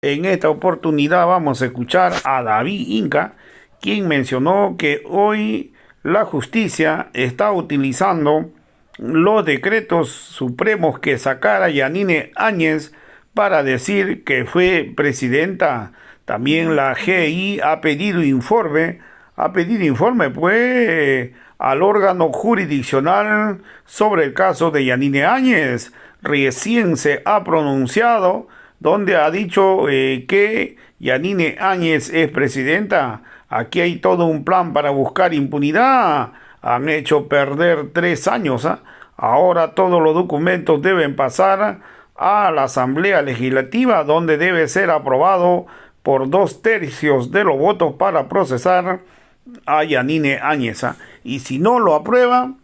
En esta oportunidad vamos a escuchar a David Inca, quien mencionó que hoy la justicia está utilizando los decretos supremos que sacara Yanine Áñez para decir que fue presidenta. También la GI ha pedido informe pues al órgano jurisdiccional sobre el caso de Yanine Áñez. Recién se ha pronunciado donde ha dicho que Yanine Áñez es presidenta. Aquí hay todo un plan para buscar impunidad. Han hecho perder 3 años. ¿Ah? Ahora todos los documentos deben pasar a la Asamblea Legislativa, donde debe ser aprobado por 2/3 de los votos para procesar a Yanine Áñez. ¿Ah? Y si no lo aprueba,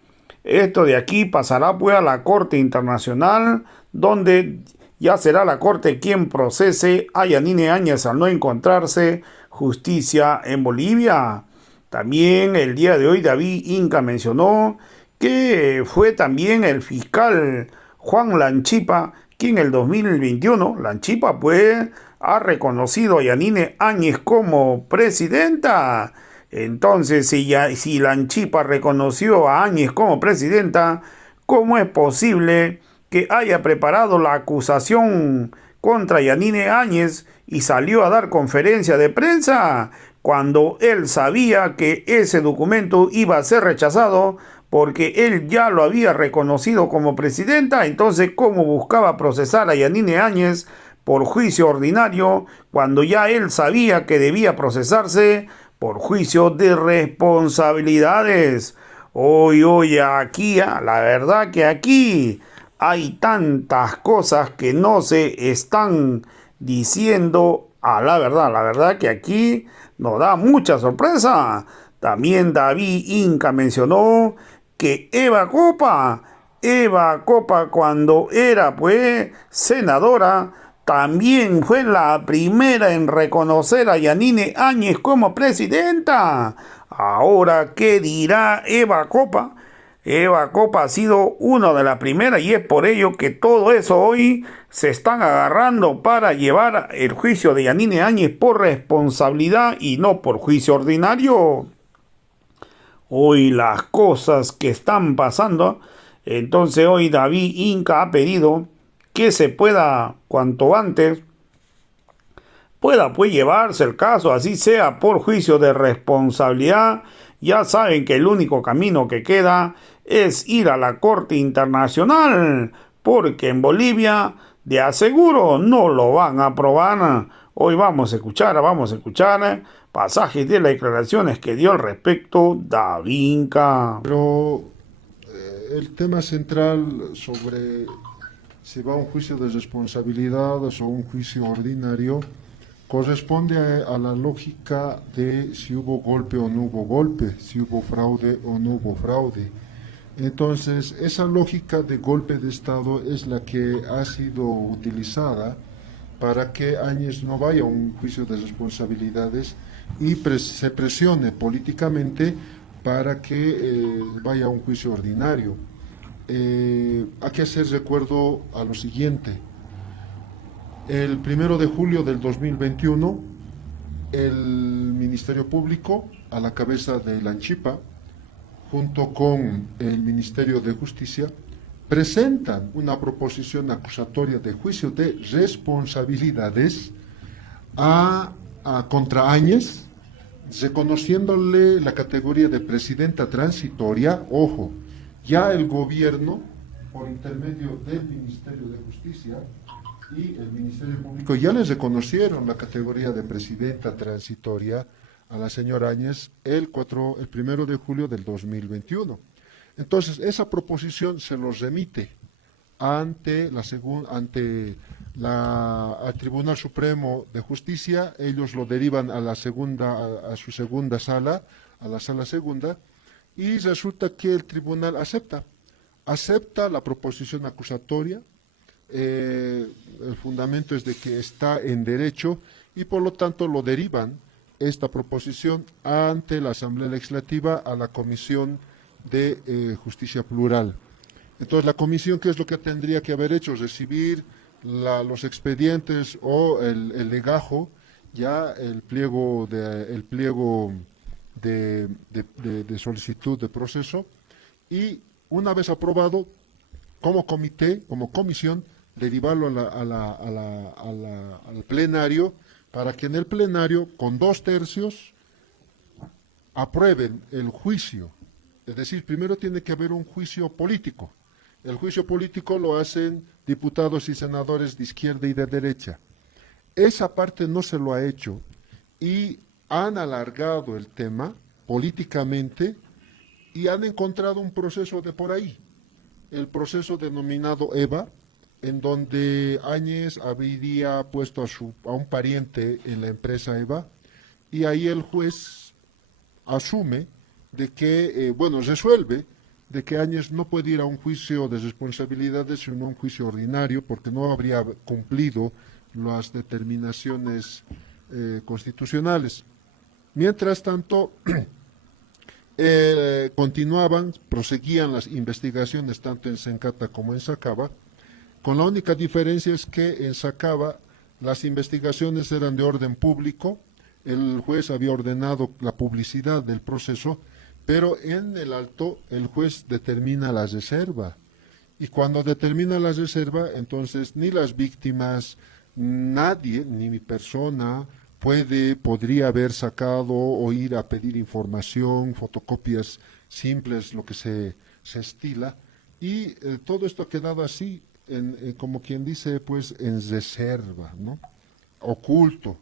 esto de aquí pasará pues a la Corte Internacional, donde ya será la Corte quien procese a Yanine Áñez al no encontrarse justicia en Bolivia. También el día de hoy David Inca mencionó que fue también el fiscal Juan Lanchipa quien en el 2021, Lanchipa pues ha reconocido a Yanine Áñez como presidenta. Entonces, si Lanchipa reconoció a Áñez como presidenta, ¿cómo es posible que haya preparado la acusación contra Yanine Áñez y salió a dar conferencia de prensa cuando él sabía que ese documento iba a ser rechazado porque él ya lo había reconocido como presidenta? Entonces, ¿cómo buscaba procesar a Yanine Áñez por juicio ordinario cuando ya él sabía que debía procesarse por juicio de responsabilidades? Hoy, aquí, la verdad que aquí hay tantas cosas que no se están diciendo a la verdad que aquí nos da mucha sorpresa. También David Inca mencionó que Eva Copa cuando era pues senadora, también fue la primera en reconocer a Yanine Áñez como presidenta. Ahora, ¿qué dirá Eva Copa? Eva Copa ha sido una de las primeras y es por ello que todo eso hoy se están agarrando para llevar el juicio de Yanine Áñez por responsabilidad y no por juicio ordinario. Hoy las cosas que están pasando, entonces hoy David Inca ha pedido que se pueda cuanto antes pueda pues llevarse el caso, así sea por juicio de responsabilidad. Ya saben que el único camino que queda es ir a la Corte Internacional, porque en Bolivia de aseguro no lo van a aprobar. Hoy vamos a escuchar pasajes de las declaraciones que dio al respecto Davinca. Pero el tema central sobre si va a un juicio de responsabilidades o un juicio ordinario corresponde a la lógica de si hubo golpe o no hubo golpe, si hubo fraude o no hubo fraude. Entonces, esa lógica de golpe de Estado es la que ha sido utilizada para que Áñez no vaya a un juicio de responsabilidades y se presione políticamente para que vaya a un juicio ordinario. Hay que hacer recuerdo a lo siguiente. El 1 de julio del 2021, el Ministerio Público, a la cabeza de Lanchipa, junto con el Ministerio de Justicia, presentan una proposición acusatoria de juicio de responsabilidades contra Áñez, reconociéndole la categoría de presidenta transitoria. Ojo, ya el gobierno, por intermedio del Ministerio de Justicia y el Ministerio Público, ya les reconocieron la categoría de presidenta transitoria a la señora Áñez el 1 de julio del 2021. Entonces, esa proposición se los remite al Tribunal Supremo de Justicia. Ellos lo derivan a su segunda sala, a la sala segunda, y resulta que el tribunal acepta la proposición acusatoria. El fundamento es de que está en derecho y por lo tanto lo derivan esta proposición ante la Asamblea Legislativa a la Comisión de Justicia Plural. Entonces, la comisión, ¿qué es lo que tendría que haber hecho? Recibir los expedientes o el legajo, ya el pliego de solicitud de proceso, y una vez aprobado, como comité, como comisión, derivarlo al plenario, para que en el plenario, con 2/3, aprueben el juicio. Es decir, primero tiene que haber un juicio político. El juicio político lo hacen diputados y senadores de izquierda y de derecha. Esa parte no se lo ha hecho y han alargado el tema políticamente y han encontrado un proceso de por ahí, el proceso denominado EVA, en donde Áñez habría puesto a un pariente en la empresa EVA, y ahí el juez asume de que, resuelve de que Áñez no puede ir a un juicio de responsabilidades, sino a un juicio ordinario, porque no habría cumplido las determinaciones constitucionales. Mientras tanto, proseguían las investigaciones tanto en Sencata como en Sacaba, con la única diferencia es que en Sacaba las investigaciones eran de orden público, el juez había ordenado la publicidad del proceso, pero en el alto el juez determina la reserva. Y cuando determina la reserva, entonces ni las víctimas, nadie, ni mi persona, podría haber sacado o ir a pedir información, fotocopias simples, lo que se estila, y todo esto ha quedado así, como quien dice, pues en reserva, ¿no? Oculto,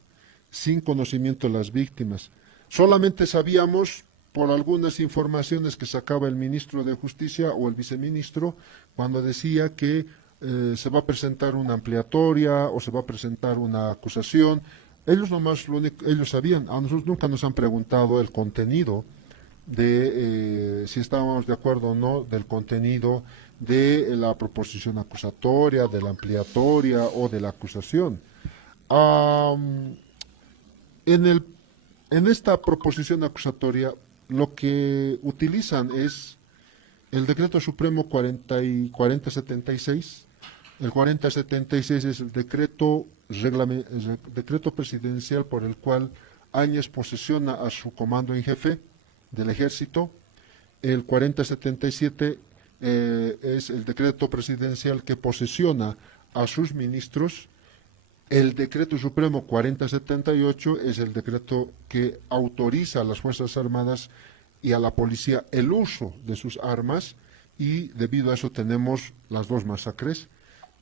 sin conocimiento de las víctimas. Solamente sabíamos por algunas informaciones que sacaba el ministro de Justicia o el viceministro cuando decía que se va a presentar una ampliatoria o se va a presentar una acusación. Ellos nomás ellos sabían, a nosotros nunca nos han preguntado el contenido de si estábamos de acuerdo o no del contenido de la proposición acusatoria, de la ampliatoria o de la acusación. En esta proposición acusatoria lo que utilizan es el Decreto Supremo 4076. El 4076 es el decreto presidencial por el cual Áñez posesiona a su comando en jefe del ejército. El 4077 es el decreto presidencial que posesiona a sus ministros. El decreto supremo 4078 es el decreto que autoriza a las Fuerzas Armadas y a la policía el uso de sus armas, y debido a eso tenemos las dos masacres.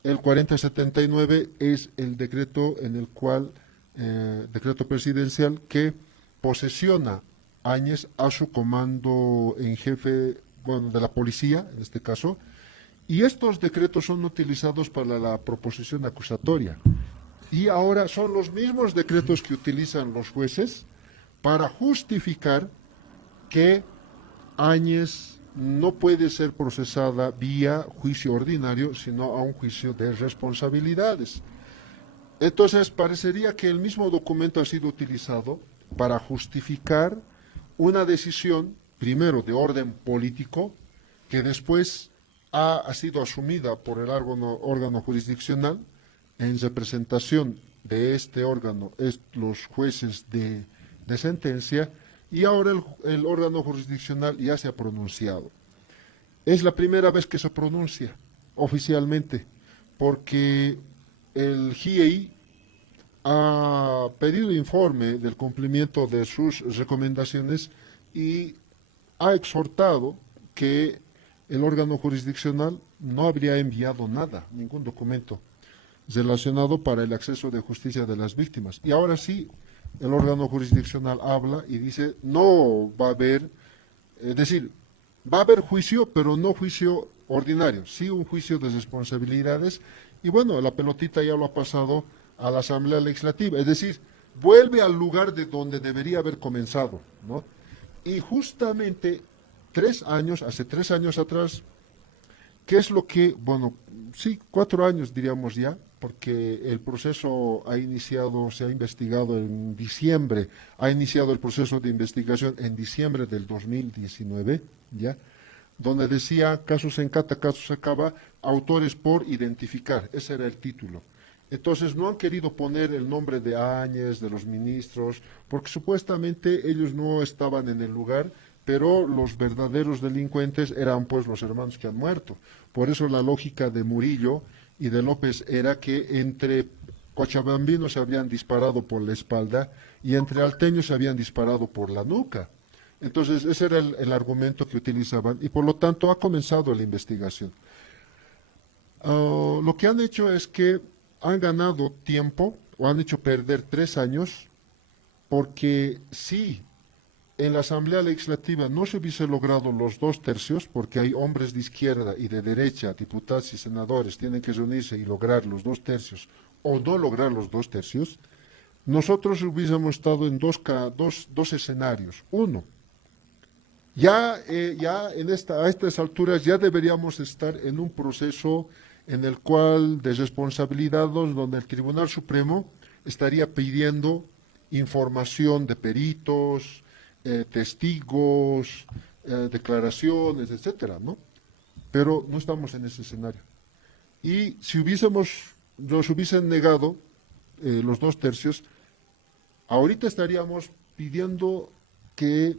El 4079 es el decreto en el cual, decreto presidencial que posesiona Áñez a su comando en jefe, de la policía, en este caso, y estos decretos son utilizados para la proposición acusatoria. Y ahora son los mismos decretos que utilizan los jueces para justificar que Áñez no puede ser procesada vía juicio ordinario, sino a un juicio de responsabilidades. Entonces, parecería que el mismo documento ha sido utilizado para justificar una decisión, primero de orden político, que después ha sido asumida por el órgano jurisdiccional, en representación de este órgano, los jueces de sentencia, y ahora el órgano jurisdiccional ya se ha pronunciado. Es la primera vez que se pronuncia oficialmente, porque el GIEI ha pedido informe del cumplimiento de sus recomendaciones y ha exhortado que el órgano jurisdiccional no habría enviado nada, ningún documento relacionado para el acceso de justicia de las víctimas. Y ahora sí, el órgano jurisdiccional habla y dice, no va a haber, es decir, va a haber juicio, pero no juicio ordinario, sí un juicio de responsabilidades, y bueno, la pelotita ya lo ha pasado a la Asamblea Legislativa, es decir, vuelve al lugar de donde debería haber comenzado, ¿no? Y justamente hace 3 años atrás, ¿qué es lo que, sí, 4 años diríamos ya, porque el proceso se ha investigado en diciembre, ha iniciado el proceso de investigación en diciembre del 2019, ¿ya? donde decía casos en cata, casos acaba, autores por identificar, ese era el título. Entonces no han querido poner el nombre de Áñez, de los ministros, porque supuestamente ellos no estaban en el lugar, pero los verdaderos delincuentes eran pues los hermanos que han muerto. Por eso la lógica de Murillo y de López era que entre cochabambinos se habían disparado por la espalda y entre alteños se habían disparado por la nuca. Entonces ese era el argumento que utilizaban y por lo tanto ha comenzado la investigación. Lo que han hecho es que han ganado tiempo o han hecho perder 3 años porque si en la Asamblea Legislativa no se hubiese logrado los 2 tercios, porque hay hombres de izquierda y de derecha, diputados y senadores, tienen que reunirse y lograr los 2 tercios o no lograr los 2 tercios, nosotros hubiésemos estado en dos escenarios. Uno, ya a estas alturas ya deberíamos estar en un proceso en el cual de responsabilidades donde el Tribunal Supremo estaría pidiendo información de peritos, testigos, declaraciones, etcétera, ¿no? Pero no estamos en ese escenario. Y si nos hubiesen negado los 2 tercios, ahorita estaríamos pidiendo que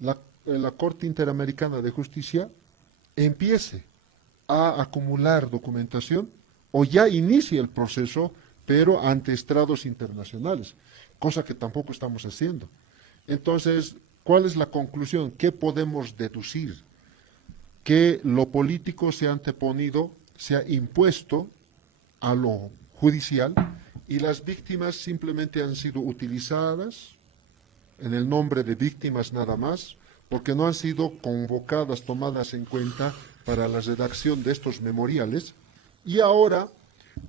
la Corte Interamericana de Justicia empiece a acumular documentación o ya inicie el proceso, pero ante estrados internacionales, cosa que tampoco estamos haciendo. Entonces, ¿cuál es la conclusión? ¿Qué podemos deducir? Que lo político se ha anteponido, se ha impuesto a lo judicial y las víctimas simplemente han sido utilizadas en el nombre de víctimas nada más, porque no han sido convocadas, tomadas en cuenta para la redacción de estos memoriales, y ahora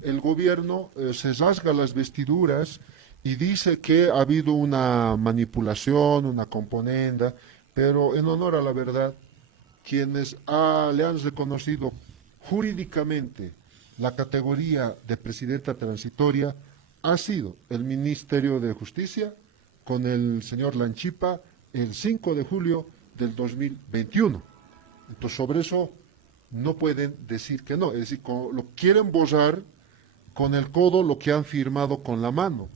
el gobierno se rasga las vestiduras y dice que ha habido una manipulación, una componenda, pero en honor a la verdad, quienes le han reconocido jurídicamente la categoría de presidenta transitoria ha sido el Ministerio de Justicia con el señor Lanchipa el 5 de julio del 2021. Entonces, sobre eso no pueden decir que no. Es decir, lo quieren borrar con el codo lo que han firmado con la mano.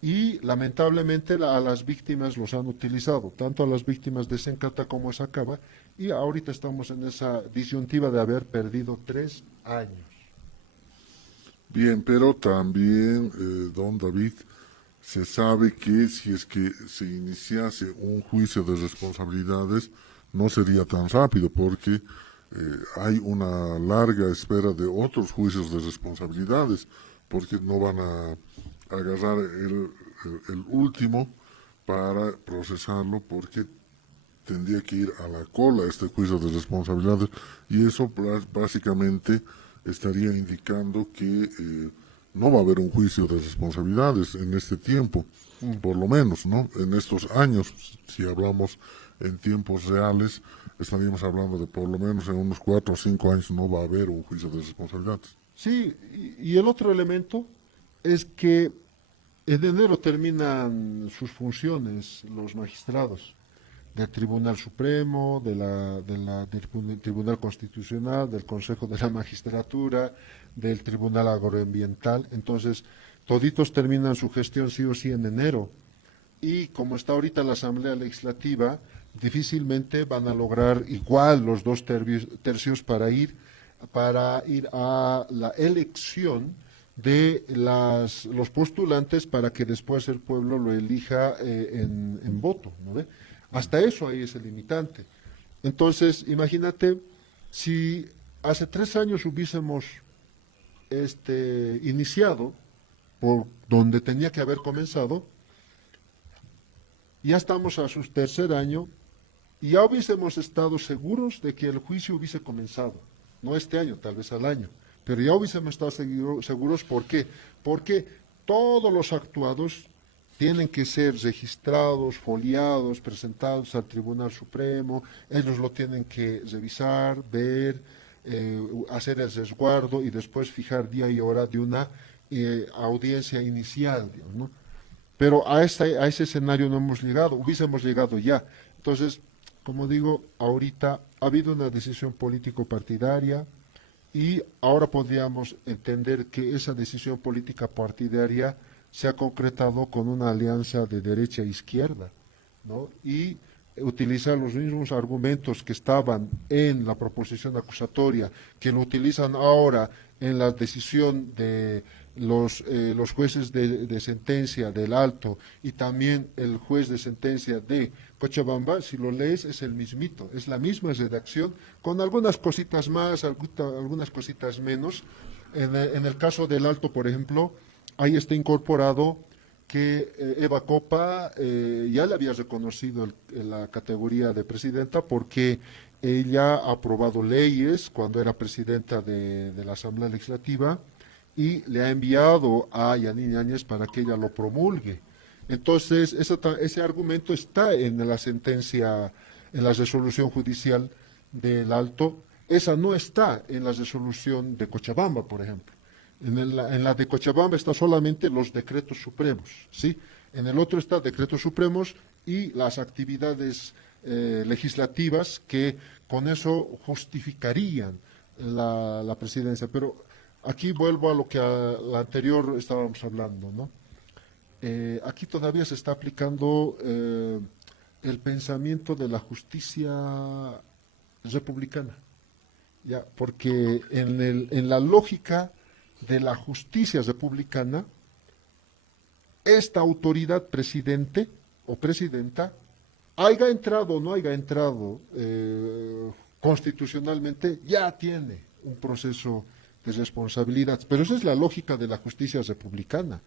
Y lamentablemente a las víctimas los han utilizado, tanto a las víctimas de Sencata como de Sacaba, y ahorita estamos en esa disyuntiva de haber perdido 3 años. Bien, pero también, don David, se sabe que si es que se iniciase un juicio de responsabilidades, no sería tan rápido, porque hay una larga espera de otros juicios de responsabilidades, porque no van a agarrar el último para procesarlo, porque tendría que ir a la cola este juicio de responsabilidades, y eso básicamente estaría indicando que no va a haber un juicio de responsabilidades en este tiempo, por lo menos, ¿no? En estos años, si hablamos en tiempos reales, estaríamos hablando de por lo menos en unos 4 o 5 años no va a haber un juicio de responsabilidades. Sí, y el otro elemento es que en enero terminan sus funciones los magistrados del Tribunal Supremo, del Tribunal Constitucional, del Consejo de la Magistratura, del Tribunal Agroambiental. Entonces, toditos terminan su gestión sí o sí en enero. Y como está ahorita la Asamblea Legislativa, difícilmente van a lograr igual los 2 tercios para ir a la elección de los postulantes para que después el pueblo lo elija en voto, ¿no ve? Hasta eso ahí es el limitante. Entonces, imagínate, si hace 3 años hubiésemos iniciado por donde tenía que haber comenzado, ya estamos a su 3er año y ya hubiésemos estado seguros de que el juicio hubiese comenzado, no este año, tal vez al año, pero ya hubiésemos estado seguros. ¿Por qué? Porque todos los actuados tienen que ser registrados, foliados, presentados al Tribunal Supremo, ellos lo tienen que revisar, ver, hacer el resguardo y después fijar día y hora de una audiencia inicial, digamos, ¿no? Pero a ese escenario no hemos llegado, hubiésemos llegado ya. Entonces, como digo, ahorita ha habido una decisión político-partidaria y ahora podríamos entender que esa decisión política partidaria se ha concretado con una alianza de derecha e izquierda, ¿no? Y utilizar los mismos argumentos que estaban en la proposición acusatoria, que lo utilizan ahora en la decisión de los jueces de sentencia del Alto y también el juez de sentencia de Cochabamba, si lo lees es el mismito, es la misma redacción, con algunas cositas más, algunas cositas menos. En el caso del Alto, por ejemplo, ahí está incorporado que Eva Copa ya le había reconocido la categoría de presidenta porque ella ha aprobado leyes cuando era presidenta de la Asamblea Legislativa y le ha enviado a Yanine Áñez para que ella lo promulgue. Entonces, ese argumento está en la sentencia, en la resolución judicial del Alto. Esa no está en la resolución de Cochabamba, por ejemplo. En la de Cochabamba está solamente los decretos supremos, ¿sí? En el otro está decretos supremos y las actividades legislativas que con eso justificarían la presidencia. Pero aquí vuelvo a lo que la anterior estábamos hablando, ¿no? Aquí todavía se está aplicando el pensamiento de la justicia republicana, ya, porque en la lógica de la justicia republicana, esta autoridad presidente o presidenta, haya entrado o no haya entrado constitucionalmente, ya tiene un proceso de responsabilidad. Pero esa es la lógica de la justicia republicana.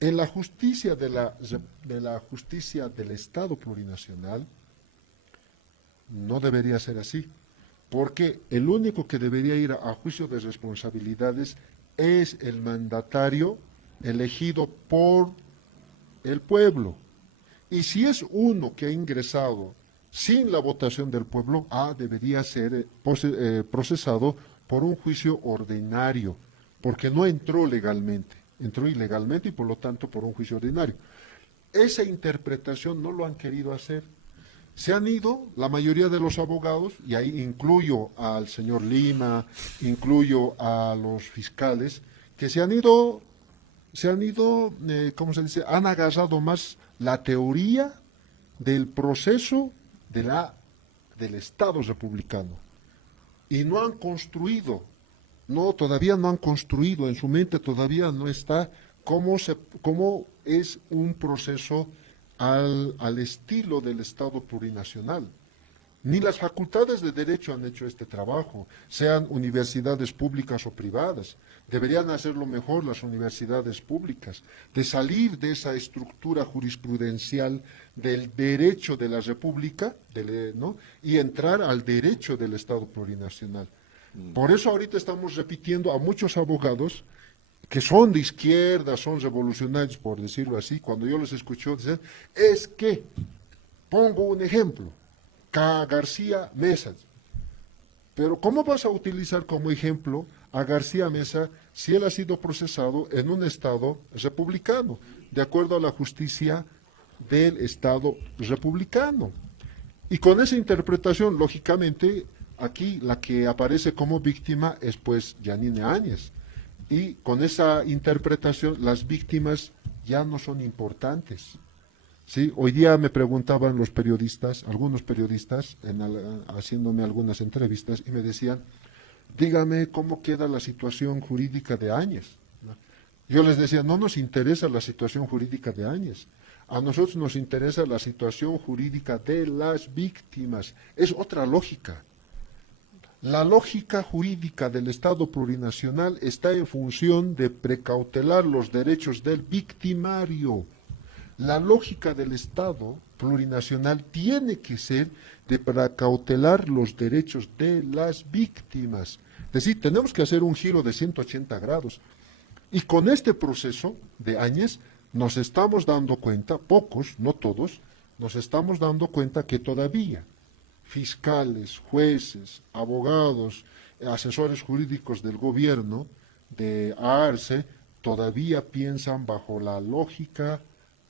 En la justicia de la justicia del Estado plurinacional, no debería ser así, porque el único que debería ir a juicio de responsabilidades es el mandatario elegido por el pueblo. Y si es uno que ha ingresado sin la votación del pueblo, debería ser procesado por un juicio ordinario, porque no entró legalmente, entró ilegalmente y por lo tanto por un juicio ordinario. Esa interpretación no lo han querido hacer. Se han ido la mayoría de los abogados, y ahí incluyo al señor Lima, incluyo a los fiscales, que se han ido, ¿cómo se dice? Han agarrado más la teoría del proceso del Estado republicano. Y no han construido, todavía no han construido, en su mente todavía no está cómo es un proceso al estilo del Estado plurinacional. Ni las facultades de Derecho han hecho este trabajo, sean universidades públicas o privadas. Deberían hacerlo mejor las universidades públicas, de salir de esa estructura jurisprudencial del derecho de la República, ¿no? Y entrar al derecho del Estado plurinacional. Por eso ahorita estamos repitiendo a muchos abogados que son de izquierda, son revolucionarios, por decirlo así, cuando yo les escucho decir, es que, pongo un ejemplo, García Mesa. Pero ¿cómo vas a utilizar como ejemplo a García Mesa si él ha sido procesado en un Estado republicano, de acuerdo a la justicia del Estado republicano? Y con esa interpretación, lógicamente, aquí la que aparece como víctima es pues Yanine Áñez. Y con esa interpretación las víctimas ya no son importantes. ¿Sí? Hoy día me preguntaban los periodistas, algunos periodistas, haciéndome algunas entrevistas, y me decían, dígame cómo queda la situación jurídica de Áñez. Yo les decía, no nos interesa la situación jurídica de Áñez, a nosotros nos interesa la situación jurídica de las víctimas. Es otra lógica. La lógica jurídica del Estado plurinacional está en función de precautelar los derechos del victimario. La lógica del Estado plurinacional tiene que ser de precautelar los derechos de las víctimas. Es decir, tenemos que hacer un giro de 180 grados. Y con este proceso de Áñez nos estamos dando cuenta, pocos, no todos, nos estamos dando cuenta que todavía fiscales, jueces, abogados, asesores jurídicos del gobierno, de ARCE, todavía piensan bajo la lógica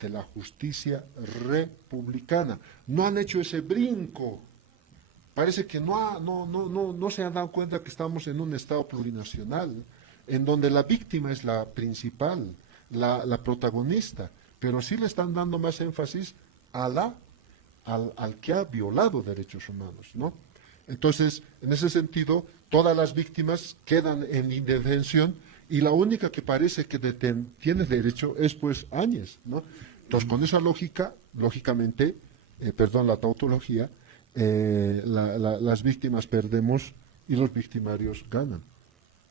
de la justicia republicana. No han hecho ese brinco. Parece que no se han dado cuenta que estamos en un Estado plurinacional, en donde la víctima es la principal, la protagonista, pero sí le están dando más énfasis al que ha violado derechos humanos, ¿no? Entonces, en ese sentido, todas las víctimas quedan en indefensión y la única que parece que tiene derecho es pues Áñez, ¿no? Entonces, con esa lógica, lógicamente, la tautología, las víctimas perdemos y los victimarios ganan.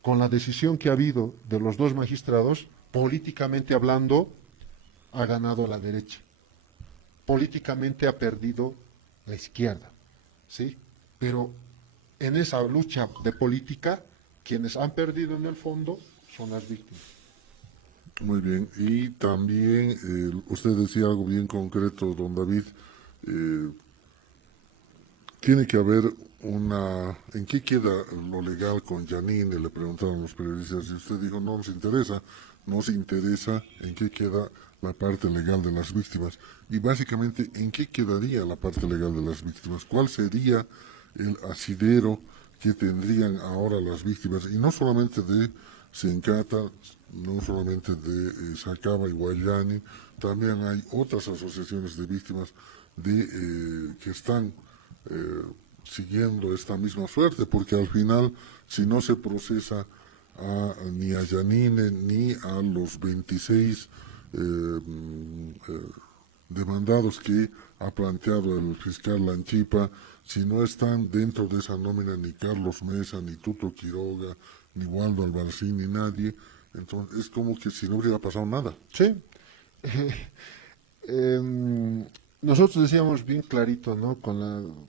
Con la decisión que ha habido de los dos magistrados, políticamente hablando, ha ganado la derecha. Políticamente ha perdido la izquierda, ¿sí? Pero en esa lucha de política, quienes han perdido en el fondo son las víctimas. Muy bien, y también usted decía algo bien concreto, don David, tiene que haber ¿en qué queda lo legal con Janine? Le preguntaron los periodistas y usted dijo, no nos interesa en qué queda la parte legal de las víctimas. Y básicamente, ¿en qué quedaría la parte legal de las víctimas? ¿Cuál sería el asidero que tendrían ahora las víctimas? Y no solamente de Sencata, no solamente de Sacaba y Guayani, también hay otras asociaciones de víctimas que están siguiendo esta misma suerte, porque al final, si no se procesa ni a Janine ni a los 26 demandados que ha planteado el fiscal Lanchipa, si no están dentro de esa nómina ni Carlos Mesa, ni Tuto Quiroga, ni Waldo Albarcín, ni nadie, entonces es como que si no hubiera pasado nada. Sí. Nosotros decíamos bien clarito, ¿no?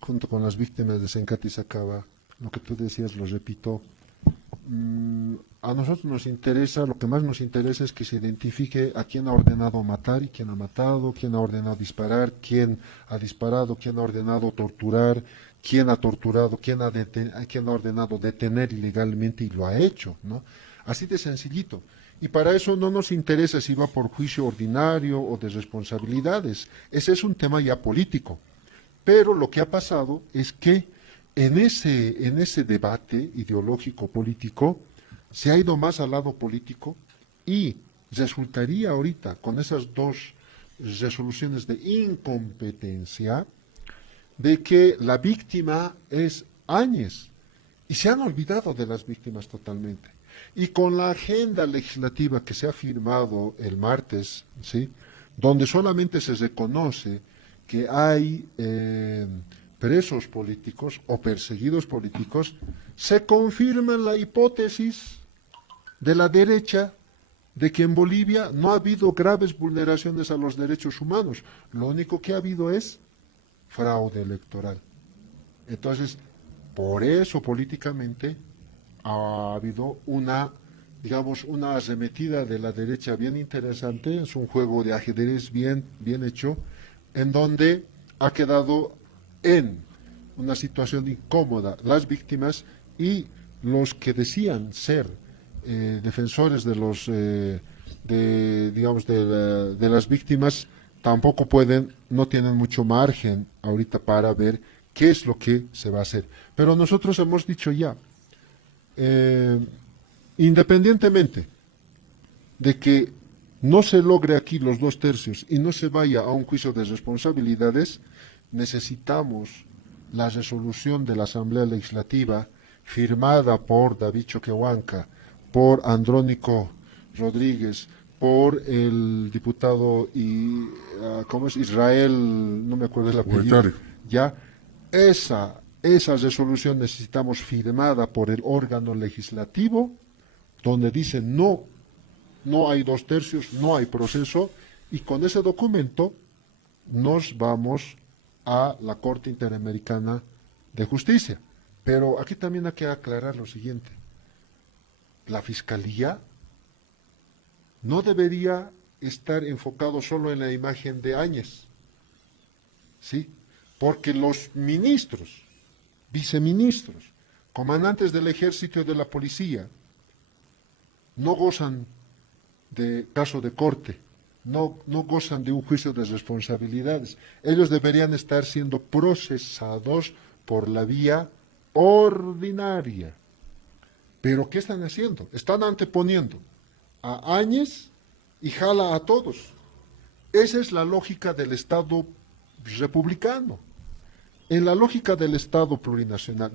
Junto con las víctimas de Sencata y Sacaba, lo que tú decías, lo repito. A nosotros nos interesa, lo que más nos interesa es que se identifique a quién ha ordenado matar y quién ha matado, quién ha ordenado disparar, quién ha disparado, quién ha ordenado torturar, quién ha torturado, quién ha ordenado detener ilegalmente y lo ha hecho, ¿no? Así de sencillito. Y para eso no nos interesa si va por juicio ordinario o de responsabilidades. Ese es un tema ya político. Pero lo que ha pasado es que en ese debate ideológico político se ha ido más al lado político y resultaría ahorita con esas dos resoluciones de incompetencia de que la víctima es Áñez y se han olvidado de las víctimas totalmente. Y con la agenda legislativa que se ha firmado el martes, ¿sí?, donde solamente se reconoce que hay presos políticos o perseguidos políticos, se confirma la hipótesis de la derecha de que en Bolivia no ha habido graves vulneraciones a los derechos humanos. Lo único que ha habido es fraude electoral. Entonces, por eso políticamente ha habido una arremetida de la derecha bien interesante. Es un juego de ajedrez bien hecho, en donde ha quedado en una situación incómoda las víctimas y los que decían ser defensores de las víctimas tampoco no tienen mucho margen ahorita para ver qué es lo que se va a hacer. Pero nosotros hemos dicho ya, independientemente de que no se logre aquí los 2/3 y no se vaya a un juicio de responsabilidades, necesitamos la resolución de la Asamblea Legislativa firmada por David Choquehuanca, por Andrónico Rodríguez, por el diputado Israel, no me acuerdo el apellido. Ya, esa resolución necesitamos firmada por el órgano legislativo, donde dice no hay 2/3, no hay proceso, y con ese documento nos vamos a la Corte Interamericana de Justicia. Pero aquí también hay que aclarar lo siguiente. La Fiscalía no debería estar enfocado solo en la imagen de Áñez, ¿sí? Porque los ministros, viceministros, comandantes del ejército y de la policía no gozan de caso de corte, no gozan de un juicio de responsabilidades. Ellos deberían estar siendo procesados por la vía ordinaria. Pero ¿qué están haciendo? Están anteponiendo a Áñez y jala a todos. Esa es la lógica del Estado republicano. En la lógica del Estado plurinacional,